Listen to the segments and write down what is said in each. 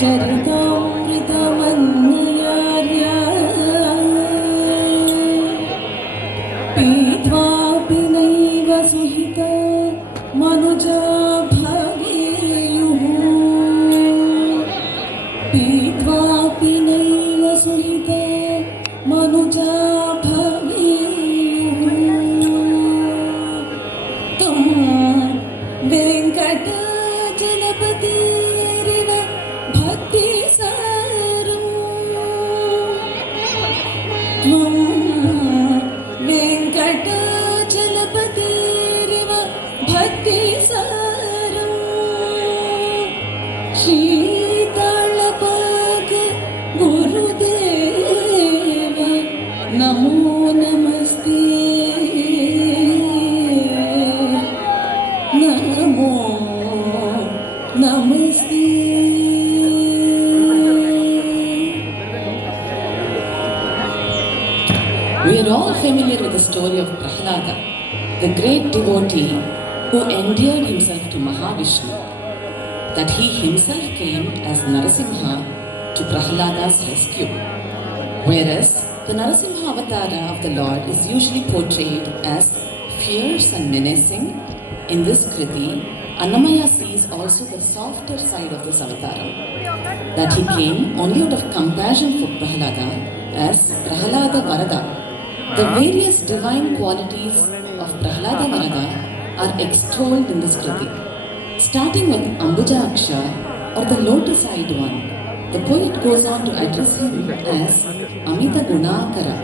चरितामृतमन्ययार्या पीत्वापि नैव सुहिता मनुजा भवेयुः पीत्वापि नैव सुहिता मनुजा भवेयुः तं वेङ्कटाचलपतिरिव भक्तिसारं त्वं वेङ्कटाचलपतिरिव भक्तिसारं शीतलपाक गुरुदेव नमो नमस्ते नमो नमस्ते. We are all familiar with the story of Prahlada, the great devotee who endeared himself to Mahavishnu, that he himself came as Narasimha to Prahlada's rescue. Whereas the Narasimha avatara of the Lord is usually portrayed as fierce and menacing, in this Kriti, Annamaya sees also the softer side of this avatar, that he came only out of compassion for Prahlada as Prahlada Varada. The various divine qualities of Prahlada Varada are extolled in this Kriti. Starting with Ambujaksha, or the lotus-eyed one, the poet goes on to address him as Amita Gunakara,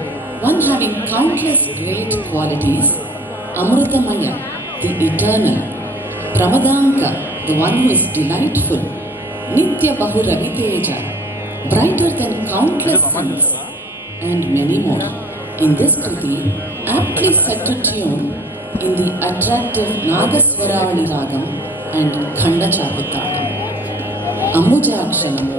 one having countless great qualities, Amrutamaya, the eternal, Pramadanka, the one who is delightful, Nitya Bahu Raviteja, brighter than countless suns, and many more. In this Kriti, aptly set to tune in the attractive Nagaswaravali Ragam and Khanda Chakutakam. Ambujaksha Namo.